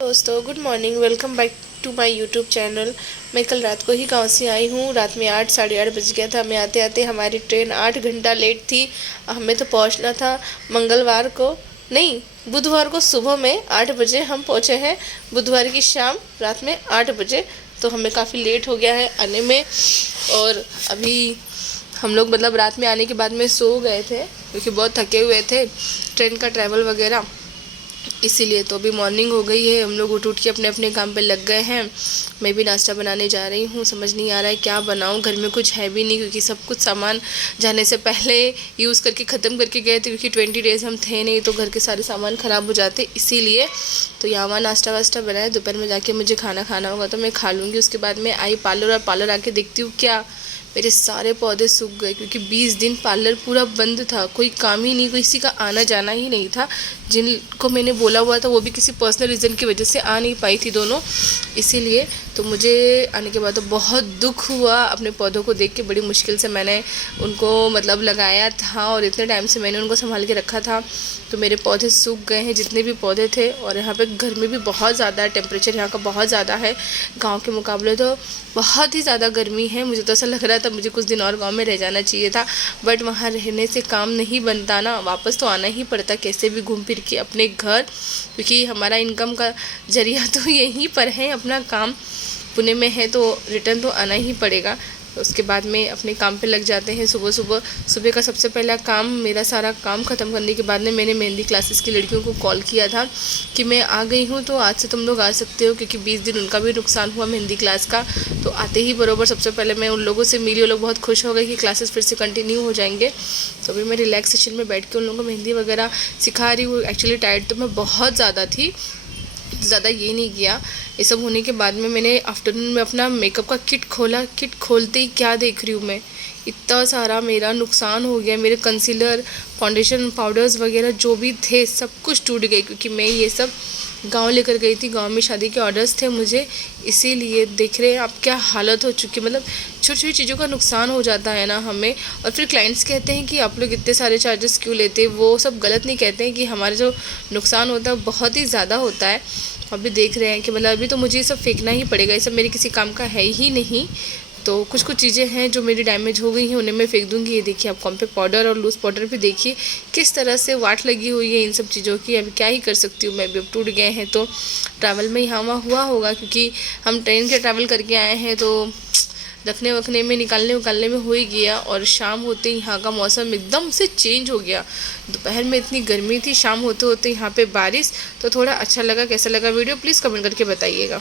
दोस्तों good morning, welcome back to my YouTube channel. मैं कल रात को ही गांव से आई हूँ। रात में 8 साढ़े 8 बज गया था। हमें आते आते हमारी ट्रेन 8 घंटा लेट थी। हमें तो पहुँचना था मंगलवार को, नहीं बुधवार को सुबह में 8 बजे हम पहुँचे हैं। बुधवार की शाम रात में 8 बजे, तो हमें काफ़ी लेट हो गया है आने में। और अभी हम लोग मतलब रात में आने के बाद में सो गए थे क्योंकि बहुत थके हुए थे ट्रेन का ट्रैवल वगैरह, इसीलिए। तो अभी मॉर्निंग हो गई है, हम लोग उठ के अपने अपने काम पे लग गए हैं। मैं भी नाश्ता बनाने जा रही हूँ। समझ नहीं आ रहा है क्या बनाऊँ, घर में कुछ है भी नहीं क्योंकि सब कुछ सामान जाने से पहले यूज़ करके ख़त्म करके गए थे, क्योंकि 20 डेज़ हम थे नहीं तो घर के सारे सामान ख़राब हो जाते, इसीलिए। तो यहाँ वहाँ नाश्ता वास्ता बनाया। दोपहर में जाके मुझे खाना खाना होगा तो मैं खा लूँगी। उसके बाद मैं आई पार्लर, और पार्लर आके देखती हूँ क्या मेरे सारे पौधे सूख गए, क्योंकि 20 दिन पार्लर पूरा बंद था। कोई काम ही नहीं, किसी का आना जाना ही नहीं था। जिनको मैंने बोला हुआ था वो भी किसी पर्सनल रीज़न की वजह से आ नहीं पाई थी दोनों, इसीलिए। तो मुझे आने के बाद तो बहुत दुख हुआ। अपने पौधों को देख के बड़ी मुश्किल से मैंने उनको मतलब लगाया था, और इतने टाइम से मैंने उनको संभाल के रखा था। तो मेरे पौधे सूख गए हैं जितने भी पौधे थे। और यहाँ पे गर्मी भी बहुत ज़्यादा है, टेम्परेचर यहाँ का बहुत ज़्यादा है। गांव के मुकाबले तो बहुत ही ज़्यादा गर्मी है। मुझे तो ऐसा लग रहा था मुझे कुछ दिन और गांव में रह जाना चाहिए था, बट वहाँ रहने से काम नहीं बनता ना, वापस तो आना ही पड़ता कैसे भी घूम फिर के अपने घर, क्योंकि हमारा इनकम का जरिया तो यहीं पर है। अपना काम पुणे में है तो रिटर्न तो आना ही पड़ेगा। तो उसके बाद में अपने काम पे लग जाते हैं। सुबह का सबसे पहला काम, मेरा सारा काम ख़त्म करने के बाद में मैंने मेहंदी क्लासेस की लड़कियों को कॉल किया था कि मैं आ गई हूँ, तो आज से तुम लोग आ सकते हो, क्योंकि 20 दिन उनका भी नुकसान हुआ मेहंदी क्लास का। तो आते ही बरोबर सबसे पहले मैं उन लोगों से मिली। वो लोग बहुत खुश हो गए कि क्लासेस फिर से कंटिन्यू हो जाएंगे। तो अभी मैं रिलैक्सेशन में बैठ के उन लोगों को मेहंदी वगैरह सिखा रही हूँ। एक्चुअली टायर्ड तो मैं बहुत ज़्यादा थी, ज़्यादा ये नहीं किया। ये सब होने के बाद में मैंने आफ्टरनून में अपना मेकअप का किट खोला। किट खोलते ही क्या देख रही हूँ मैं, इतना सारा मेरा नुकसान हो गया। मेरे कंसीलर, फाउंडेशन, पाउडर्स वगैरह जो भी थे सब कुछ टूट गए, क्योंकि मैं ये सब गांव लेकर गई थी। गांव में शादी के ऑर्डर्स थे मुझे, इसीलिए। देख रहे हैं आप क्या हालत हो चुकी है। मतलब छोटी छोटी चीज़ों का नुकसान हो जाता है ना हमें। और फिर क्लाइंट्स कहते हैं कि आप लोग इतने सारे चार्जेस क्यों लेते हैं। वो सब गलत नहीं कहते हैं कि हमारा जो नुकसान होता है बहुत ही ज़्यादा होता है। अभी देख रहे हैं कि मतलब अभी तो मुझे ये सब फेंकना ही पड़ेगा, ये सब मेरे किसी काम का है ही नहीं। तो कुछ कुछ चीज़ें हैं जो मेरी डैमेज हो गई हैं, उन्हें मैं फेंक दूंगी। ये देखिए आप कॉम्पैक्ट पाउडर और लूज़ पाउडर भी देखिए किस तरह से वाट लगी हुई है इन सब चीज़ों की। अभी क्या ही कर सकती हूँ मैं, अभी अब टूट गए हैं तो ट्रैवल में यहाँ वहाँ हुआ होगा, क्योंकि हम ट्रेन के ट्रैवल करके आए हैं तो रखने वखने में, निकालने उकालने में हो ही गया। और शाम होते यहाँ का मौसम एकदम से चेंज हो गया। दोपहर में इतनी गर्मी थी, शाम होते होते यहाँ पे बारिश। तो थोड़ा अच्छा लगा। कैसा लगा वीडियो प्लीज़ कमेंट करके बताइएगा।